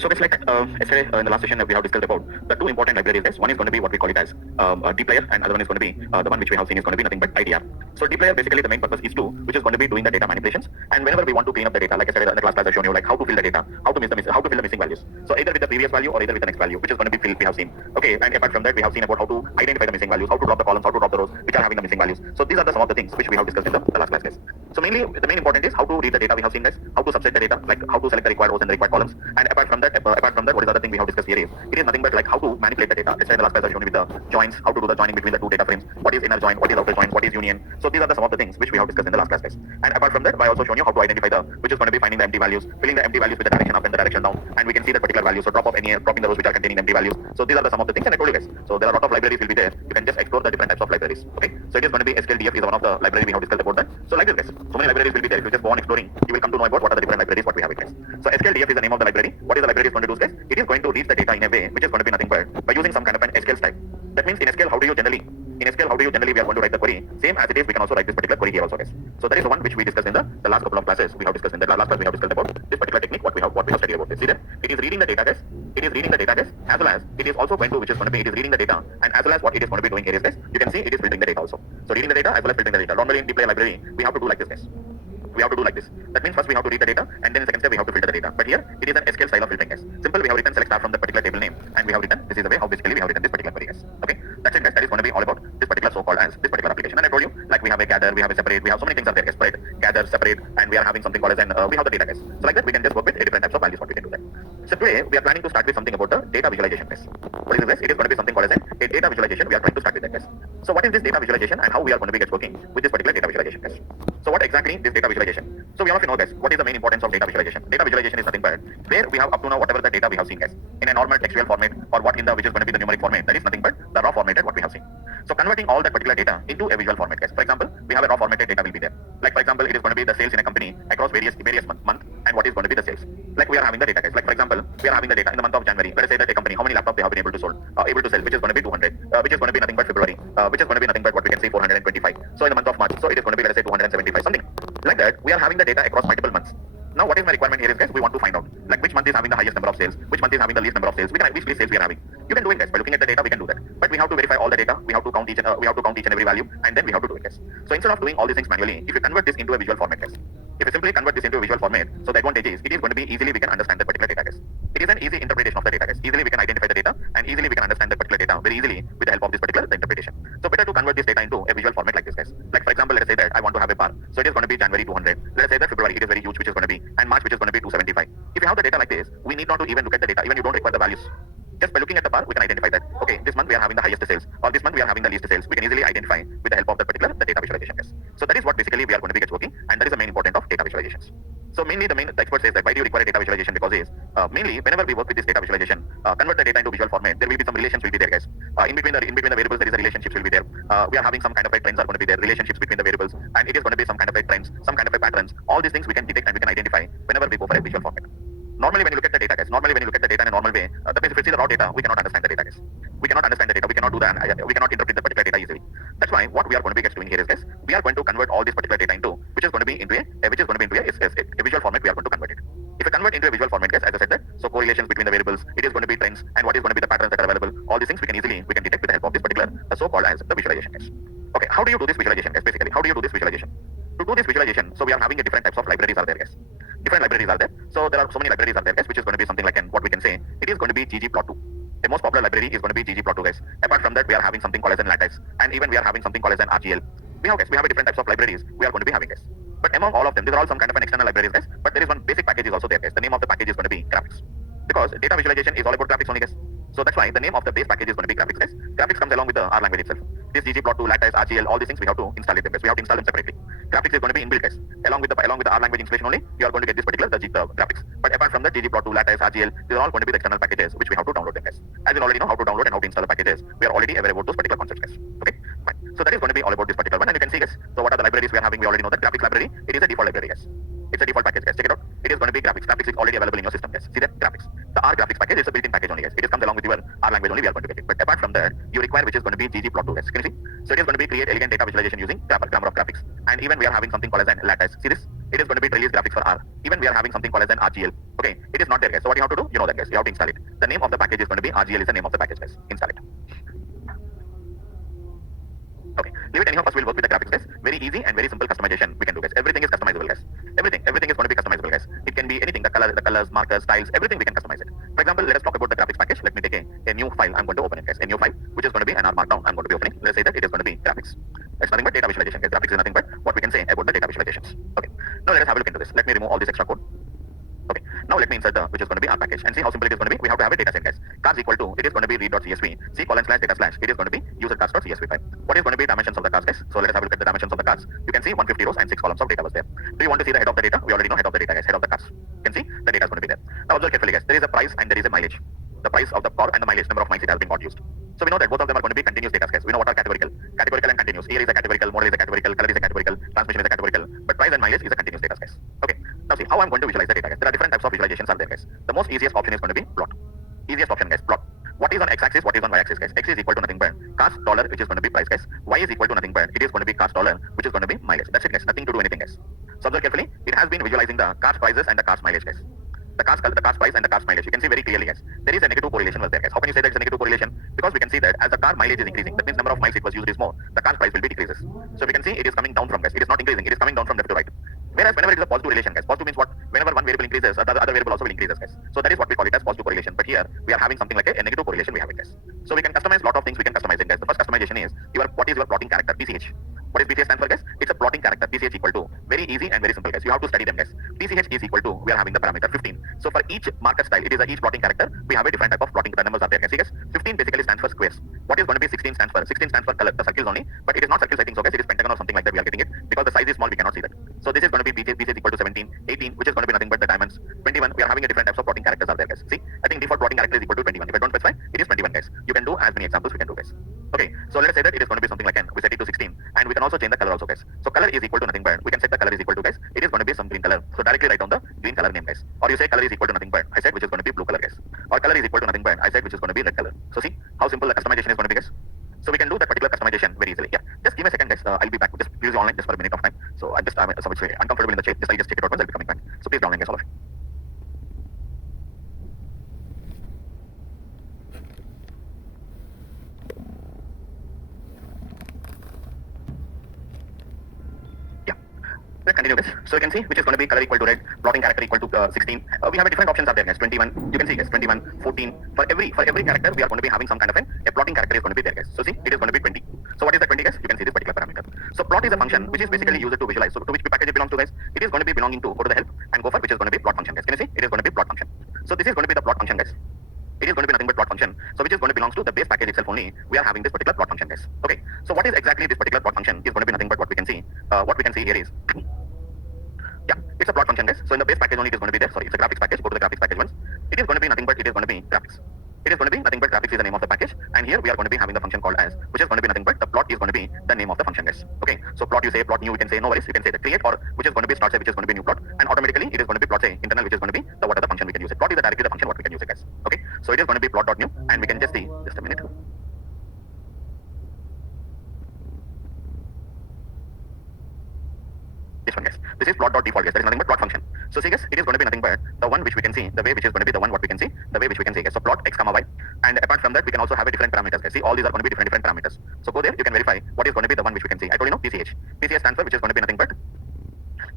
So it's like yesterday in the last session we have discussed about the two important libraries guys. One is going to be what we call it as dplayer, and other one is going to be the one which we have seen is going to be nothing but IDR. So dplayer basically the main purpose is to which is going to be doing the data manipulations, and whenever we want to clean up the data, like I said in the class I've shown you like how to fill the data, how to how to fill the missing values. So either with the previous value or either with the next value, which is going to be filled. We have seen. Okay, and apart from that we have seen about how to identify the missing values, how to drop the columns, how to drop the rows which are having the missing values. So these are some of the things which we have discussed in the last class guys. So mainly the main important is how to read the data we have seen guys, how to subset the data, like how to select the required rows and the required columns, and apart from that what is the other thing we have discussed here is it is nothing but like how to manipulate the data. Let's say the last class I shown you with the joins, how to do the joining between the two data frames, what is inner join, what is outer join, what is union. So these are some of the things which we have discussed in the last class guys. And apart from that I also shown you how to identify the which is going to be finding the empty values, filling the empty values with the direction up and the direction down, and we can see the particular values. So dropping the rows which are containing the empty values. So these are some of the things, and I told you guys. So there are a lot of libraries will be there. You can just explore the different types of libraries. Okay. So it is going to be SQLDF is one of the library we have discussed about that. So like this guys. So many libraries will be there. If you just go on exploring, you will come to know about what are the different libraries what we have it guys. So SQLDF is the name of the library. What is the library is going to do guys? It is going to read the data in a way which is going to be nothing but by using some kind of an SQL style. That means in SQL how do you generally we are going to write the query same as it is. We can also write this particular query here also guys. So that is the one which we discussed in the last couple of classes. We have discussed in the last class we have discussed about this particular technique what we have studied about this. See that it is reading the data guys. It is reading the data guys as well as it is also going to which is going to be it is reading the data, and as well as what it is going to be doing here is guys. You can see it is filtering the data also. So reading the data as well as filtering the data. Normally in dplayer library we have to do like this guys. We have to do like this. That means first we have to read the data, and then in second step we have to filter the data. But here it is an SQL style of filtering guys. Simple, we have written select star from the particular table name, and we have written this is the way how basically we have written this particular query guys. Okay, that's it guys. That is going to be all about this particular so-called as this particular application. And I told you like we have a gather, we have a separate, we have so many things are there guys. Spread, gather, separate, and we are having something called as an we have the data guys. So like that we can just work with different types of values what we can do that. So today we are planning to start with something about the data visualization guys. What is this guys? It is going to be something called as a data visualization. We are going to start with that guys. So what is this data visualization and how we are going to be get working with this particular data visualization guys? So what exactly is data visualization? So we all of you know guys, what is the main importance of data visualization? Data visualization is nothing but where we have up to now whatever the data we have seen guys in a normal textual format or what in the which is going to be the numeric format, that is nothing but the raw formatted what we have seen. So converting all that particular data into a visual format guys. For example, we have a raw formatted data will be there. Like for example, it is going to be the sales in a company across various month and what is going to be the sales. Like we are having the data guys. Like for example, we are having the data in the month of January. Let us say that a company how many laptops they have been able to sell, which is going to be 200, which is going to be nothing but February, which is going to be nothing but what we can say 425. So in the month of March, so it is going to be let us say 275 something. Like that, we are having the data across multiple months. Now what is my requirement here is guys, we want to find out like which month is having the highest number of sales, which month is having the least number of sales, which sales we are having. You can do it guys by looking at the data, we can do that. But we have to verify all the data, we have to count each and every value, and then we have to do it guys. So instead of doing all these things manually, if you convert this into a visual format guys, if you simply convert this into a visual format, so the advantage is it is going to be easily we can understand the particular data guys. It is an easy interpretation of the data guys. Easily we can identify the data and easily we can understand the particular data very easily with the help of this particular the interpretation. So better to convert this data into a visual format like this guys. Like for example, let us say that I want to have a bar. So it is going to be January 200. Let us say that February it is very huge which is going to be, and March which is going to be 275. If you have the data like this, we need not to even look at the data, even you don't require the values. Just by looking at the bar, we can identify that, okay, this month we are having the highest sales, or this month we are having the least sales. We can easily identify with the help of the particular the data visualization guys. So that is what basically we are going to be get working, and that is the main important of data visualizations. So mainly the expert says that why do you require data visualization? Because is mainly whenever we work with this data visualization, convert the data into visual format, there will be some relations will be there guys. In between the variables there is a relationships will be there. We are having some kind of a trends are going to be there, relationships between the variables, and it is going to be some kind of a trends, some kind of a patterns. All these things we can detect and we can identify whenever we go for a visual format. Normally when you look at the data guys, in a normal way, that means if we see the raw data, we cannot understand the data guys. We cannot understand the data, we cannot do that, we cannot interpret the particular data easily. That's why what we are going to be doing here is guys, we are going to convert all this particular data into, which is going to be into a visual format we are going to convert it. If you convert into a visual format guys, as I said that, so correlations between the variables, it is going to be trends, and what is going to be the patterns that are available, all these things we can detect with the help of this particular, so-called as the visualization guys. Okay, how do you do this visualization guys? Basically, how do you do this visualization? To do this visualization, so we are having a different types of libraries are there guys. Different libraries are there. So there are so many libraries are there guys, which is going to be something like what we can say, it is going to be ggplot2. The most popular library is going to be ggplot2 guys. Apart from that, we are having something called as an lattice, and even we are having something called as an rgl. We have a different types of libraries we are going to be having guys. But among all of them, these are all some kind of an external libraries guys, but there is one basic package is also there guys. The name of the package is going to be graphics, because data visualization is all about graphics only guys. So that's why the name of the base package is going to be graphics guys. Graphics comes along with the R language itself. This ggplot2, lattice, rgl, all these things we have to install it guys. We have to install them separately. Graphics is going to be inbuilt guys. Along with the R language installation only, you are going to get this particular the graphics. But apart from the ggplot2, lattice, rgl, these are all going to be the external packages which we have to download them guys. As you already know how to download and how to install the packages, we are already aware about those particular concepts guys. Okay, fine. So that is going to be all about this particular one, and you can see guys. So what are the libraries we are having? We already know that graphics library. It is a default library guys. It's a default package guys. Check it out. It it is going to be graphics. Graphics is already available in your system, guys. See that? Graphics. The R graphics package is a built-in package only, guys. It is comes along with your R language only, we are going to get it. But apart from that, you require which is going to be ggplot2, guys. Can you see? So it is going to be create elegant data visualization using grammar of graphics. And even we are having something called as an lattice. See this? It is going to be release graphics for R. Even we are having something called as an RGL. Okay, it is not there, guys. So what you have to do? You know that, guys. You have to install it. The name of the package is going to be RGL is the name of the package, guys. Install it. Okay, leave it anyhow. First we'll work with the graphics, guys. Very easy and very simple customization we can do, guys. Everything is customizable, guys. Everything is going to be customizable, guys. It can be anything, the colors, markers, styles, everything we can customize it. For example, let us talk about the graphics package. Let me take a new file. I'm going to open it, guys. A new file, which is going to be an R markdown. I'm going to be opening. Let's say that it is going to be graphics. It's nothing but data visualization, guys. Graphics is nothing but what we can say about the data visualizations. Okay, now let us have a look into this. Let me remove all this extra code. Okay, now let me insert the which is going to be our package and see how simple it is going to be. We have to have a data set, guys. Cars equal to, it is going to be read.csv, c:/data/, it is going to be user cars.csv file. What is going to be dimensions of the cars, guys? So let us have a look at the dimensions of the cars. You can see 150 rows and 6 columns of data was there. Do you want to see the head of the data? We already know head of the data, guys. Head of the cars. You can see the data is going to be there. Now observe carefully, guys. There is a price and there is a mileage. The price of the car and the mileage, number of miles it has been got used. So we know that both of them are going to be continuous data, guys. We know what are categorical and continuous. Year is a categorical, model is a categorical, color is a categorical, transmission is a categorical, but price and mileage is a continuous data, guys. Okay. Now see how I'm going to visualize the data, guys. There are different types of visualizations are there, guys. The most easiest option is going to be plot. Easiest option, guys, plot. What is on x-axis, what is on y-axis, guys? X is equal to nothing but cars dollar, which is going to be price, guys. Y is equal to nothing but it is going to be cars dollar, which is going to be mileage. That's it, guys. Nothing to do anything, guys. So observe carefully. It has been visualizing the cars prices and the cars mileage, guys. The cars price and the cars mileage. You can see very clearly, guys. There is a negative correlation was there, guys. How can you say that it's a negative correlation? Because we can see that as the car mileage is increasing, that means number of miles it was used is more. The car price will be decreases. So we can see it is coming down from, guys. It is not increasing. It is coming down from left to right. Whereas whenever it is a positive relation, guys, positive means what? Whenever one variable increases, the other variable also will increase, guys. So that is what we call it as positive correlation. But here we are having something like a negative correlation. We have it, guys. So we can customize a lot of things. We can customize it, guys. The first customization is what is your plotting character, PCH. What is PCH stand for, guys? It's a plotting character. PCH equal to, very easy and very simple, guys. You have to study them, guys. PCH is equal to, we are having the parameter 15. So for each marker style, it is each plotting character. We have a different type of plotting. The numbers are there, guys. See, guys. 15 basically stands for squares. What is going to be 16 stands for? 16 stands for color, the circles only. But it is not circle setting, so guys, it is pentagon or something like that. We are getting it because the size is small. We cannot see that. So this is going to be PCH equal to 17, 18, which is going to be nothing but the diamonds. 21. We are having a different types of plotting characters are there, guys. See, I think default plotting character is equal to 21. If I don't specify, it is 21, guys. You can do as many examples we can do, guys. Okay, so let us say that it is going to be something like n. We set it to 16, and we can also change the color also, guys. So color is equal to nothing but we can set the color is equal to, guys. It is going to be some green color. So directly write down the green color name, guys. Or you say color is equal to nothing but I said which is going to be blue color, guys. Or color is equal to nothing but I said which is going to be red color. So see how simple the customization is going to be, guys. So we can do that particular customization very easily. Yeah, just give me a second, guys. I'll be back. Just use online just for a minute of time. So I'm so much uncomfortable in the chair. I'll just check it out once I'll be coming back. So please download, guys, all of it. Let's continue this. So you can see which is going to be color equal to red, plotting character equal to 16. We have a different options are there, guys. 21. You can see, guys, 21, 14. For every character, we are going to be having some kind of a plotting character is going to be there, guys. So see, it is going to be 20. So what is the 20, guys? You can see this particular parameter. So plot is a function which is basically used to visualize. So to which package it belongs to, guys? It is going to be belonging to, go to the help and go for which is going to be plot function, guys. Can you see? It is going to be plot function. So this is going to be the plot function, guys. It is going to be nothing but plot function. So which is going to belongs to the base package itself only. We are having this particular plot function, guys. Okay. So what is exactly this particular plot function is going to be nothing but what we can see. What we can see here is. Yeah, it's a plot function, guys. So in the base package only it is going to be there. Sorry, it's a graphics package. Go to the graphics package once. It is going to be nothing but it is going to be graphics. It is going to be nothing but graphics is the name of the package, and here we are going to be having the function called as, which is going to be nothing but the plot is going to be the name of the function, guys. Okay, so plot you say plot new, you can say no worries, you can say the create or which is going to be start say which is going to be new plot, and automatically it is going to be plot say internal which is going to be the what are the function we can use it. Plot is directly the function what we can use it, guys. Okay, so it is going to be plot.new, and we can just see just a minute. This one, guys. This is plot.default, guys. That is nothing but plot function. So see, guys, it is going to be nothing but the one which we can see, the way which is going to be the one what we can see, the way which we can see, guys. So plot x comma y, and apart from that, we can also have a different parameters, guys. See, all these are going to be different parameters. So go there, you can verify what is going to be the one which we can see. I told you, no, PCH. PCH stands for which is going to be nothing but.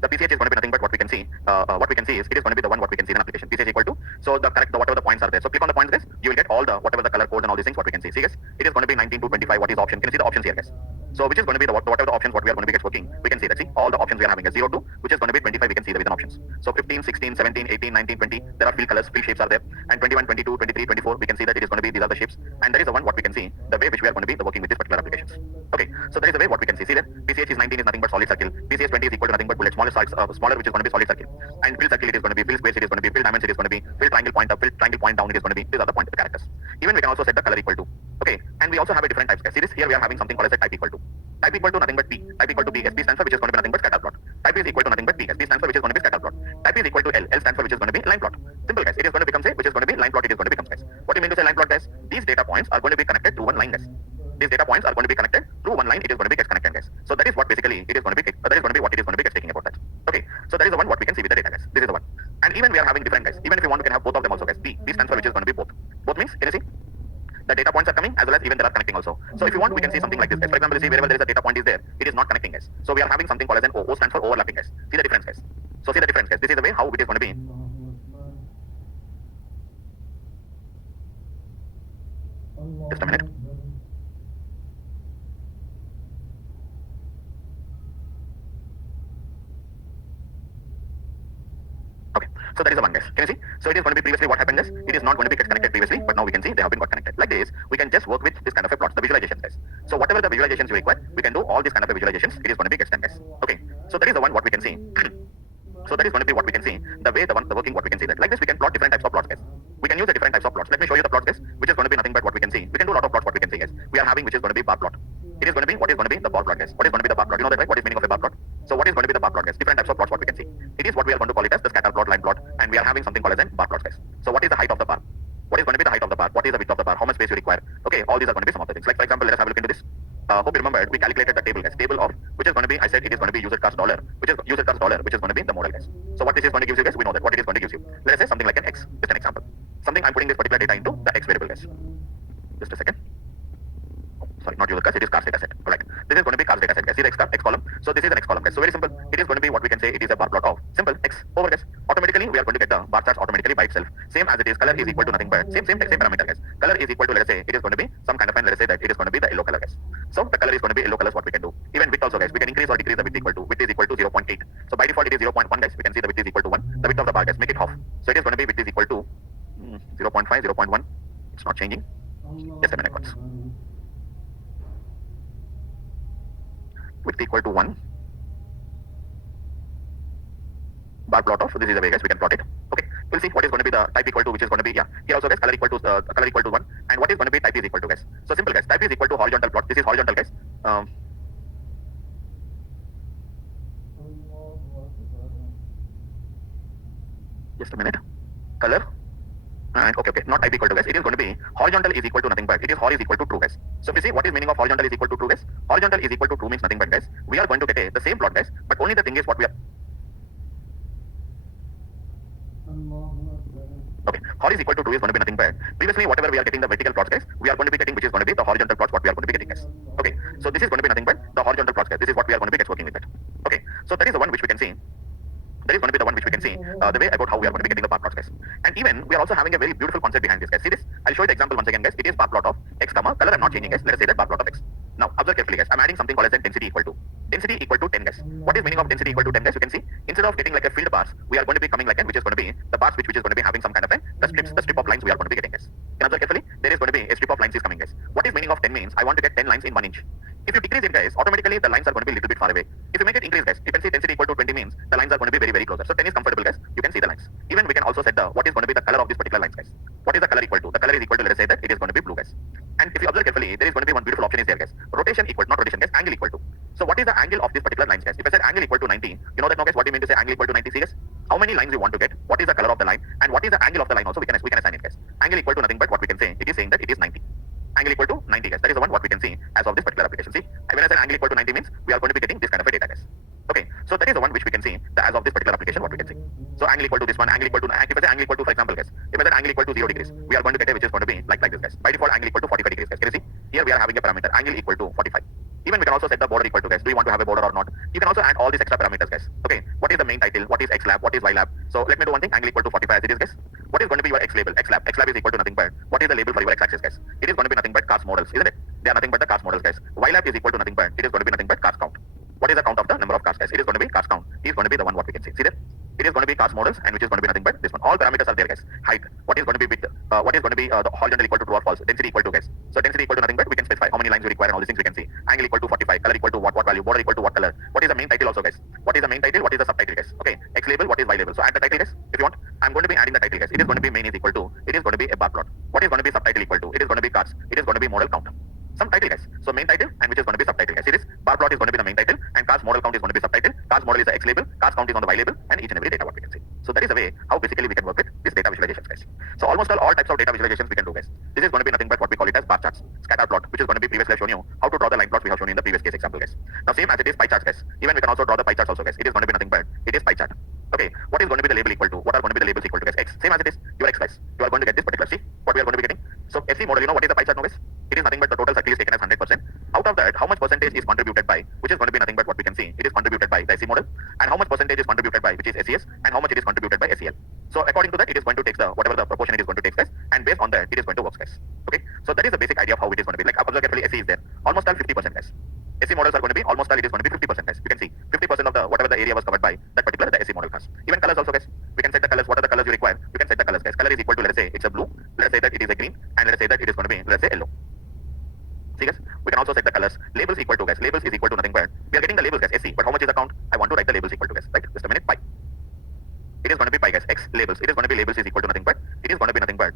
The PCH is going to be nothing but what we can see. What we can see is it is going to be the one what we can see in an application. PCH equal to, so the correct whatever the points are there. So click on the points, guys. You will get all the whatever the color codes and all these things what we can see. See, guys, it is going to be 19 to 25. What is the option? Can you see the options here, guys? So which is going to be the whatever the options what we are going to be working. We can see that. See all the options we are having a 0 to which is going to be 25. We can see the within options. So 15, 16, 17, 18, 19, 20. There are fill colors, fill shapes are there, and 21, 22, 23, 24. We can see that it is going to be these are the shapes, and that is the one what we can see the way which we are going to be working with this particular applications. Okay, so that is the way what we can see. See that PCH is 19 is nothing but solid circle. PCH 20 is equal to nothing but bullet smaller which is going to be solid circle, and fill circle it is going to be fill space it is going to be fill diamonds it is going to be fill triangle point up fill triangle point down it is going to be these are the point characters. Even we can also set the color equal to. Okay, and we also have a different types, guys. See this here we are having something called as a type equal to. Type equal to nothing but P. Type equal to P. SP stands for which is going to be nothing but scatter plot. Type is equal to nothing but P. SP stands for which is going to be scatter plot. Type is equal to L. L stands even we are having different guys. Even if you want, we can have both of them also guys. P stands for which is going to be both. Both means, can you see? The data points are coming as well as even they are connecting also. So if you want, we can see something like this guys. For example, you see wherever there is a data point is there, it is not connecting guys. So we are having something called as an O. O stands for overlapping guys. See the difference guys. So see the difference guys. This is the way how it is going to be. Just a minute. Okay, so that is the one guys. Can you see? So it is going to be previously what happened is it is not going to be get connected previously, but now we can see they have been got connected. Like this, we can just work with this kind of a plots, the visualizations guys. So whatever the visualizations you require, we can do all these kind of a visualizations. It is going to be get done guys. Okay, so that is the one what we can see. So that is going to be what we can see. The way the working what we can see that. Like this, we can plot different types of plots guys. We can use the different types of plots. Let me show you the plots guys, which is going to be nothing but what we can see. We can do a lot of plots what we can see guys. We are having which is going to be bar plot. It is going to be what is going to be the bar plot guys. What is going to be the bar plot? You know that right? What is meaning of a bar plot? So what is going to be the bar plot guys? Different types of plots what we can see. It is what we are going to call it as the scatter plot, line plot, and we are having something called as a bar plots guys. So what is the height of the bar? What is going to be the height of the bar? What is the width of the bar? How much space you require? Okay, all these are going to be some of the things. Like for example, let us have a look into this. Hope you remembered we calculated the table guys. Table of which is going to be, I said it is going to be user cost dollar, which is user cost dollar, which is going to be the model guys. So what this is going to give you guys, we know that what it is going to give you. Let us say something like an X. Just an example. Something I'm putting this particular data into the X variable guys. Just a second. Sorry, not user cost, it is cars data set. Correct. This is going to be cars data set guys. See the X column. So this is the next column guys. So very simple. It is going to be what we can say it is a bar plot of simple X over guys. Automatically we are going to get the bar charts automatically by itself. Same as it is, color is equal to nothing but same parameter guys. Color is equal to, let us say it is going to be some kind of an, let us say that it is going to be the yellow color guys. So the color is going to be yellow colors what we can do. Even width also guys, we can increase or decrease the width equal to. Width is equal to 0.8. So by default it is 0.1 guys. We can see the width is equal to 1. The width of the bar guys, make it half. So it is going to be width is equal to 0.5, 0.1. It's not changing. Just a minute once. Width equal to 1. Bar plot of, this is the way guys we can plot it. Okay, we'll see what is going to be the type equal to, which is going to be, yeah, here also guys color equal to 1, and what is going to be type is equal to guys. So simple guys, type is equal to horizontal plot. This is horizontal guys. Just a minute. Color. And okay, not type equal to guys. It is going to be horizontal is equal to nothing but it is hor is equal to true guys. So if you see what is meaning of horizontal is equal to true guys. Horizontal is equal to true means nothing but guys. We are going to get the same plot guys, but only the thing is what we are. Okay, hor is equal to true is going to be nothing but previously whatever we are getting the vertical plots guys, we are going to be getting which is going to be the horizontal plots what we are going to be getting guys. Okay, so this is going to be nothing but the horizontal plots guys. This is what we are going to be working with that. Okay, so that is the one which we can see. That is going to be the one which we can see the way about how we are going to be getting the bar plots guys. And even we are also having a very beautiful concept behind this guys. See this? I'll show you the example once again guys. It is bar plot of X comma color. I'm not changing guys. Let us say that bar plot of X. Now observe carefully guys. I'm adding something called as density equal to. Density equal to 10 guys. What is meaning of density equal to 10 guys? You can see instead of getting like a filled bars, we are going to be coming like an which is going to be the bars which is going to be having some kind of the strip of lines we are going to be getting guys. Can observe carefully? There is going to be a strip of lines is coming guys. What is meaning of 10 means I want to get 10 lines in 1 inch. If you decrease it guys, automatically the lines are going to be a little bit far away. If you make it increase guys, you can see density equal to 20 means the lines are going to be very very closer. So 10 is comfortable guys. You can see the lines. Even we can also set the what is going to be the color of this particular lines guys. What is the color equal to? The color is equal to, let us say that it is going to be blue guys. And if you observe carefully, there is going to be one beautiful option is there guys. Rotation equal, not rotation guys, angle equal to. So what is the angle of this particular lines guys? If I said angle equal to 90, you know that now guys what do you mean to say angle equal to 90? See guys, how many lines you want to get? What is the color of the line? And what is the angle of the line also we can assign it guys. Angle equal to nothing but what we can say. It is saying that it is 90. Angle equal to 90 guys. That is the one what we can see as of this particular application. See, when I said angle equal to 90 means we are going to be getting this kind of a data guys. Okay, so that is the one which we can see as of this particular application what we can see. So angle equal to this one, angle equal to, if I say angle equal to, for example guys, if I say angle equal to 0 degrees, we are going to get a which is going to be like this guys. By default angle equal to 45 degrees guys. Can you see? Here we are having a parameter angle equal to 45. Even we can also set the border equal to guys. Do you want to have a border or not? You can also add all these extra parameters guys. Okay, what is the main title? What is X lab? What is Y lab? So let me do one thing. Angle equal to 45 as it is guys. What is going to be your X label? X lab. X lab is equal to nothing but what is the label for your X axis guys? It is going to be nothing but cars models, isn't it? They are nothing but the cars models guys. Y lab is equal to nothing but it is going to be nothing but cars count. What is the count of the number of cars guys? It is going to be cars count. It is going to be the one what we can see. See there? It is going to be cars models and which is going to be nothing but this one. All parameters are there guys. Height. What is going to be width? What is going to be the horizontal equal to true or false? Density equal to guys. So density equal to nothing but we can specify how many lines you require and all these things we can see. Angle equal to 45. Color equal to what value? Border equal to what color? What is the main title also guys? What is the main title? What is the subtitle guys? Okay. X label. What is Y label? So add the title guys if you want. I'm going to be adding the title guys. It is going to be main is equal to. It is going to be a bar plot. What is going to be subtitle equal to? It is going to be cars. It is going to be model count. Some title guys. So main title and which is going to be subtitle guys. It is bar plot is going to be the main title and cars model count is going to be subtitle. Cars model is the X label. Cars count is on the Y label and each and every data what we can see. So that is the way how basically we can work with this data visualizations guys. So almost all types of data visualizations we can do guys. This is going to be nothing but what we call it as bar charts, scatter plot, which is going to be previously I've shown you how to draw the line plots we have shown you in the previous case example guys. Now same as it is pie charts guys. Even we can also draw the pie charts also guys. It is going to be nothing but it is pie chart. Okay, what is going to be the label equal to? What are going to be the the labels equal to guys x, same as it is your x guys. You are going to get this particular, see what we are going to be getting. So SC model, you know what is the pie chart now guys? It is nothing but the total circle is taken as 100%. Out of that, how much percentage is contributed by, which is going to be nothing but what we can see. It is contributed by the SC model, and how much percentage is contributed by, which is SES, and how much it is contributed by SEL. So according to that, it is going to take the whatever the proportion it is going to take guys, and based on that, it is going to work guys. Okay, so that is the basic idea of how it is going to be. Like observe carefully, SE is there, almost all 50% guys. SE models are going to be almost all, it is going to be 50% guys. You can see 50% of the whatever the area was covered by that particular the SE model class. Even colors also guys. We can set the colors. What are the colors you require? You can set the colors guys. Color is equal to, let's say it's a blue. Let's say that it is a green, and let's say that it is going to be, let's say, yellow. See guys, we can also set the colors. Labels equal to guys. Labels is equal to nothing but we are getting the labels guys SE. But how much is the count? I want to write the labels equal to guys. Right? Just a minute. Pi. It is going to be pi guys. X labels. It is going to be labels is equal to nothing but it is going to be nothing but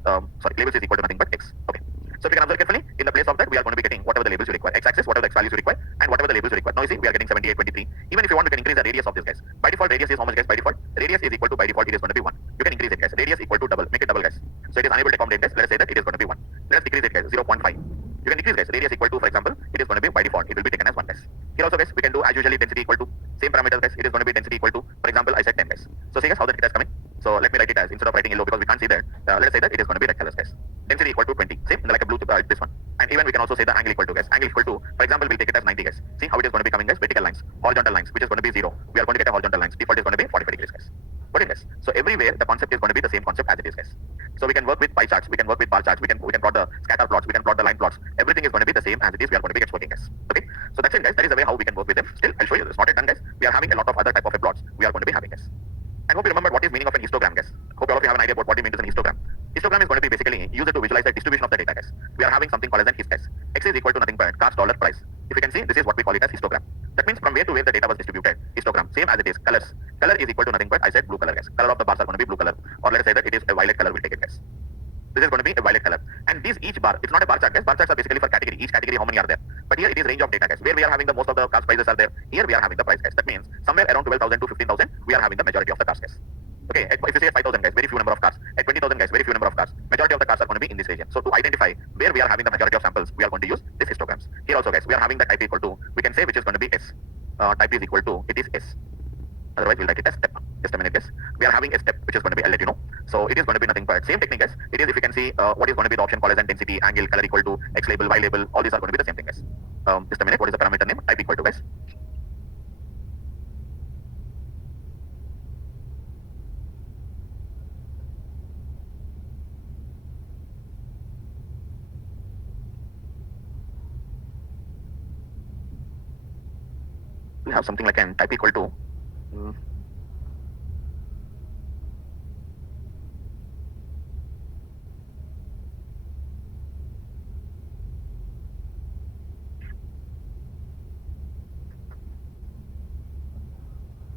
labels is equal to nothing but x. Okay. So if you can observe carefully, in the place of that, we are going to be getting whatever the labels you require. X-axis, whatever the x values you require, and whatever the labels you require. Now you see, we are getting 78, 23. Even if you want, you can increase the radius of this guys. By default, radius is how much guys? By default, radius is equal to, by default, it is going to be 1. You can increase it guys. Radius equal to double. Make it double guys. So it is unable to accommodate guys. Let us say that it is going to be 1. Let us decrease it guys. 0.5. You can decrease guys. Radius equal to, for example, it is going to be by default. It will be taken as 1 guys. Here also guys, we can do as usually density equal to same parameters guys. It is going to be density equal to, for example, I said 10 guys. So see guys how that it is coming. So let me write it as, instead of writing yellow because we can't see that. Let's say that it is going to be red colors guys. Density equal to 20. Same like a blue this one. And even we can also say the angle equal to guys. Angle equal to, for example, we'll take it as 90 guys. See how it is going to be coming guys. Vertical lines, horizontal lines, which is going to be 0. We are going to get a horizontal lines. Default is going to be 45 degrees guys. Got it guys. So everywhere the concept is going to be the same concept as it is guys. So we can work with pie charts, we can work with bar charts, we can plot the scatter plots, we can plot the line plots. Everything is going to be the same as it is. We are going to be working guys. Okay. So that's it guys. That is the way how we can work with them. Still, I'll show you. It's not yet done guys. We are having a lot of other type of plots. We are going to be having guys. I hope you remember what is meaning of an histogram guys. Hope all of you have an idea about what it means as an histogram. Histogram is going to be basically used to visualize the distribution of the data guys. We are having something called as an hist guys. X is equal to nothing but cars dollar price. If you can see, this is what we call it as histogram. That means from where to where the data was distributed. Histogram, same as it is. Colors. Color is equal to nothing but I said blue color guys. Color of the bars are going to be blue color. Or let us say that it is a violet color, we'll take it guys. This is going to be a violet color. And these each bar, it's not a bar chart guys. Bar charts are basically for category. Each category how many are there. But here it is range of data guys. Where we are having the most of the cars prices are there. Here we are having the price guys. That means somewhere around 12,000 to 15,000 we are having the majority of the cars guys. Okay, if you say 5,000 guys, very few number of cars. At 20,000 guys, very few number of cars. Majority of the cars are going to be in this region. So to identify where we are having the majority of samples, we are going to use this histograms. Here also guys, we are having the type equal to, we can say which is going to be S. Type is equal to, it is S. Otherwise, we'll write it as step. Just a minute guys. We are having a step which is going to be, I'll let you know. So it is going to be nothing but same technique guys. It is, if you can see what is going to be the option called as an density, angle, color equal to, X label, Y label, all these are going to be the same thing guys. Just a minute, what is the parameter name? Type equal to guys. We have something like an type equal to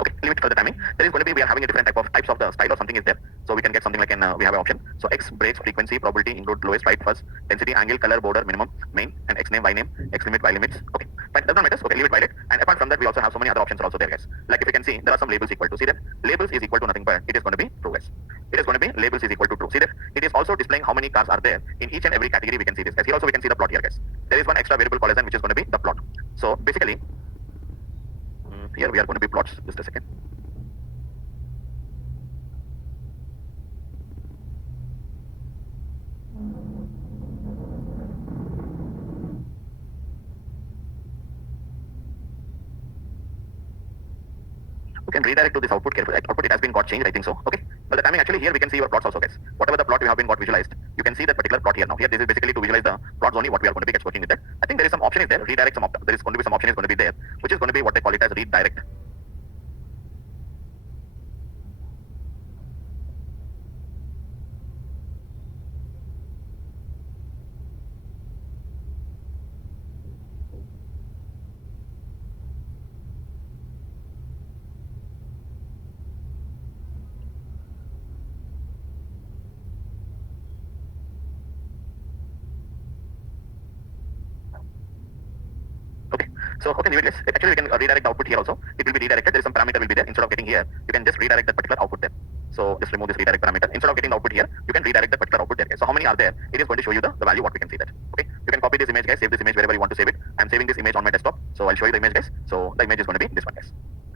okay, leave it for the timing. There is going to be, we are having a different types of the style or something is there. So we can get something like an, we have an option. So X breaks, frequency, probability, include lowest, right, first, density, angle, color, border, minimum, main, and X name, Y name, X limit, Y limits. Okay, fine, does not matter. Okay, leave it violet. And apart from that, we also have so many other options are also there guys. Like if you can see, there are some labels equal to, see that labels is equal to nothing but it is going to be true guys. It is going to be labels is equal to true. See that it is also displaying how many cars are there in each and every category. We can see this guys. Here also we can see the plot here guys. There is one extra variable called as which is going to be the plot. So basically, here we are going to be plots. Just a second. You can redirect to this output carefully. Output it has been got changed, I think so. Okay. But the timing actually here we can see your plots also guys. Whatever the plot we have been got visualized, you can see that particular plot here now. Here this is basically to visualize the plots only what we are going to be working with that. I think there is some option is there. Redirect some there is going to be some option is going to be there, which is going to be what they call it as redirect. Okay. So okay, leave it. Actually, we can redirect the output here also. It will be redirected. There is some parameter will be there. Instead of getting here, you can just redirect that particular output there. So just remove this redirect parameter. Instead of getting the output here, you can redirect the particular output there. Guys. So how many are there? It is going to show you the value what we can see that. Okay. You can copy this image guys. Save this image wherever you want to save it. I'm saving this image on my desktop. So I'll show you the image guys. So the image is going to be this one guys.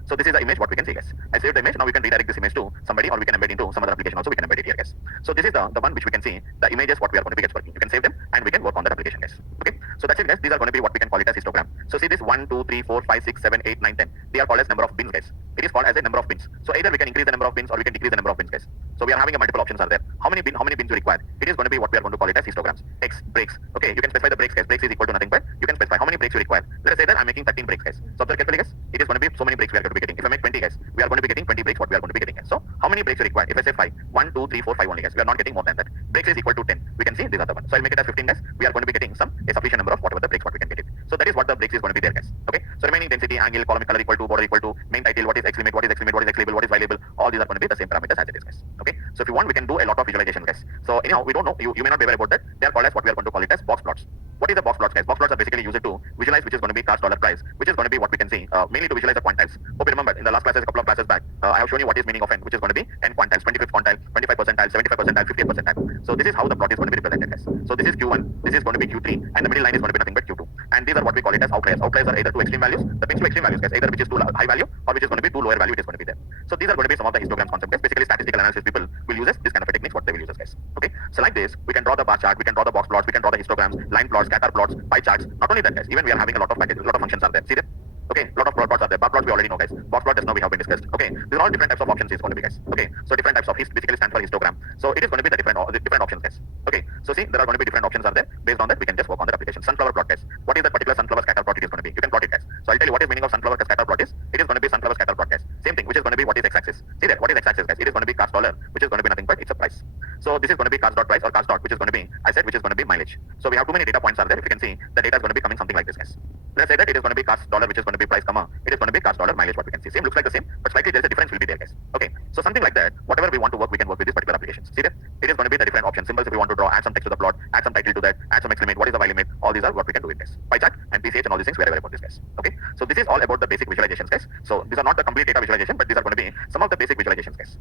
So this is the image what we can see, guys. I saved the image. Now we can redirect this image to somebody, or we can embed into some other application also. We can embed it here, guys. So this is the one which we can see the images what we are going to be working. You can save them and we can work on that application, guys. Okay. So that's it, guys. These are going to be what we can call it as histogram. So see this 1, 2, 3, 4, 5, 6, 7, 8, 9, 10. They are called as number of bins, guys. It is called as a number of bins. So either we can increase the number of bins or we can decrease the number of bins, guys. So we are having a multiple options are there. How many bins you require? It is going to be what we are going to call it as histograms. X breaks. Okay, you can specify the breaks, guys. Breaks is equal to nothing but you can specify how many breaks you require. Let us say that I'm making 13 breaks, guys. So observe carefully, guys. It is going to be so many breaks we are going to be getting. If I make 20, guys, we are going to be getting 20 breaks what we are going to be getting, guys. So how many breaks you require? If I say 5, 1, 2, 3, 4, 5 only, guys. We are not getting more than that. Breaks is equal to 10. We can see these are the ones. So I'll make it as 15, guys. We are going to be getting a sufficient number of whatever the breaks what we can get it. So that is what the breaks is going to be there, guys. Okay. So remaining density, angle, column color equal to, border equal to, main title, what is X limit, what is X limit, what is X label, what is Y label. All these are going to be the same parameters as it is, guys. Okay. So if you want, we can do a lot of visualization, guys. So anyhow, we don't know. You may not be aware about that. They are called as what we are going to call it as box plots. What is the box plots, guys? Box plots are basically used to visualize which is going to be cost dollar price, which is going to be what we can see mainly to visualize the quantiles. Hope you remember in the last classes, a couple of classes back, I have shown you what is meaning of n, which is going to be n quantiles, 25th quantile, 25 percentile, 75 percentile, 50th percentile. So this is how the plot is going to be represented, guys. So this is Q1, this is going to be Q3, and the middle line is going to be nothing but Q2. And these are what we call it as outliers. Outliers are either two extreme values, the pins to extreme values, guys, either which is too high value or which is going to be too lower value. It is going to be there. So these are going to be some of the histograms concepts, guys. Basically, statistical analysis people will use this kind of a techniques. What they will use, guys. Okay. So like this, we can draw the bar chart, we can draw the box plots, we can draw the histograms, line plots, scatter plots, pie charts. Not only that, guys, even we are having a lot of packages, a lot of functions are there. See that? Okay, lot of plots are there. Bar plots we already know, guys. Box plot just now we have been discussed. Okay, these are all different types of options is going to be, guys. Okay, so different types of basically stands for histogram. So it is going to be the different options, guys. Okay, so see there are going to be different options are there. Based on that, we can just work on the application. Sunflower plot, guys. What is that particular sunflower scatter plot it is going to be? You can plot it, guys. So I'll tell you what is meaning of sunflower scatter plot is. It is going to be sunflower scatter plot, guys. Same thing, which is going to be what is x-axis. See that? What is x-axis, guys? It is going to be cost dollar, which is going to be nothing but it's a price. So this is going to be cost dot price or cost dot, which is going to be I said which is going to be mileage. So we have too many data points are there. If you can see, the data is going to be coming something like this, guys. Let's say that it is going to be cost dollar, which is going to be price comma. It is going to be cost dollar mileage. What we can see, same looks like the same, but slightly there is a difference will be there, guys. Okay, so something like that. Whatever we want to work, we can work with this particular applications. See that? It is going to be the different options, symbols if we want to draw, add some text to the plot, add some title to that, add some X limit. What is the Y limit? All these are what we can do with this. Pie chart and PCH and all these things we are aware about this, guys. Okay, so this is all about the basic visualizations, guys. So these are not the complete data visualization, but these are going to be some of the basic visualizations, guys.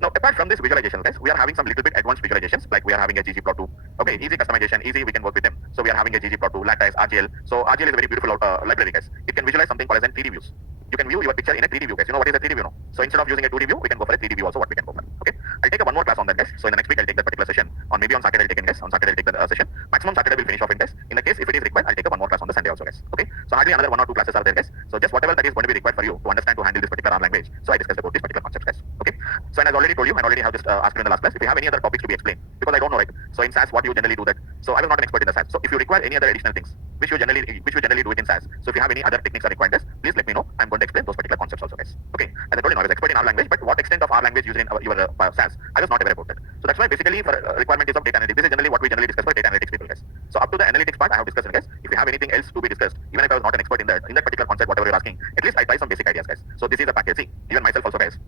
Now apart from this visualization, guys, we are having some little bit advanced visualizations, like we are having a ggplot2. Okay, easy customization, easy, we can work with them. So we are having a ggplot2, lattice, RGL. So RGL is a very beautiful library, guys. It can visualize something called as 3D views. You can view your picture in a 3D view, guys. You know what is a 3D view now? So instead of using a 2D view, we can go for a 3D view also. What we can go for. Okay, I'll take one more class on that, guys. So in the next week, I'll take that particular session, or maybe on Saturday I'll take in, guys. On Saturday I'll take the session. Maximum Saturday will finish off in, guys. In the case if it is required, I'll take one more class on the Sunday also, guys. Okay, so hardly another 1 or 2 classes are there, guys. So just whatever that is going to be required for you to understand to handle this particular R language. So I discussed about this particular concepts, guys. Okay, so and as already told you, and already have just asked you in the last class, if you have any other topics to be explained, because I don't know, right? So in SAS, what you generally do that. So I was not an expert in the SAS. So if you require any other additional things, which you generally do it in SAS. So if you have any other techniques are required, guys, please let me know. I'm going to explain those particular concepts also, guys. Okay, as I told you, I was expert in R language, but what extent of R language used in your SAS, I was not aware about that. So that's why basically for requirement is of data analytics. This is generally what we generally discuss for data analytics people, guys. So up to the analytics part, I have discussed, guys. If you have anything else to be discussed, even if I was not an expert in that particular concept, whatever you're asking, at least I try some basic ideas, guys. So this is a package. See, even myself also, guys.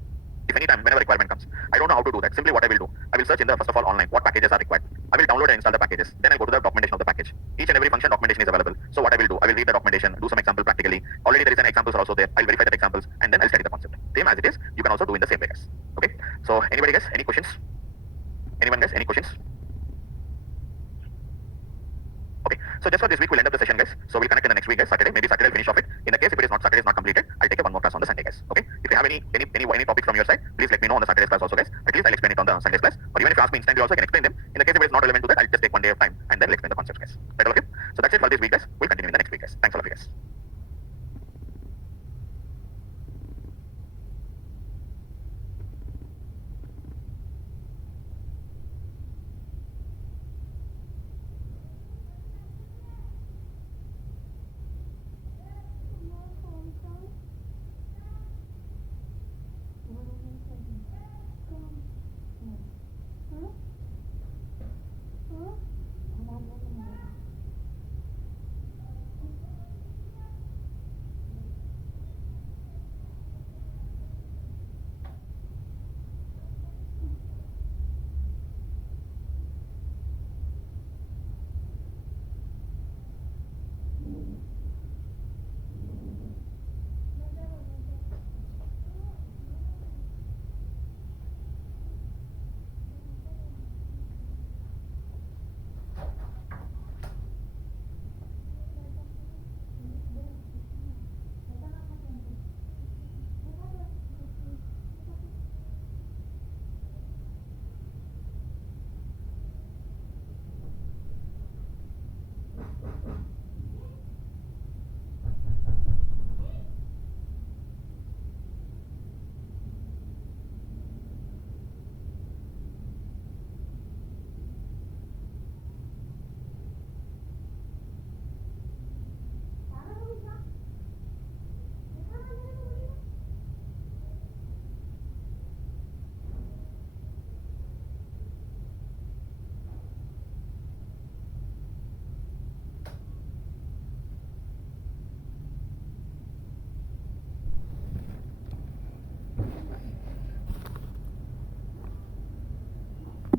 If any time, whenever requirement comes, I don't know how to do that. Simply what I will do, I will search in the first of all online what packages are required. I will download and install the packages. Then I go to the documentation of the package. Each and every function documentation is available. So what I will do, I will read the documentation, do some example practically. Already there is an examples are also there. I'll verify that examples and then I'll study the concept. Same as it is, you can also do in the same way, guys. Okay. So anybody, guys, any questions? Anyone, guys, any questions? Okay, so just for this week we'll end up the session, guys. So we'll connect in the next week, guys. Saturday, maybe Saturday I'll finish off it. In the case if it is not Saturday is not completed, I'll take one more class on the Sunday, guys. Okay. If you have any topic from your side, please let me know on the Saturday's class also, guys. At least I'll explain it on the Sunday's class. Or even if you ask me instantly also, I can explain them. In the case if it is not relevant to that, I'll just take one day of time and then I'll explain the concepts, guys.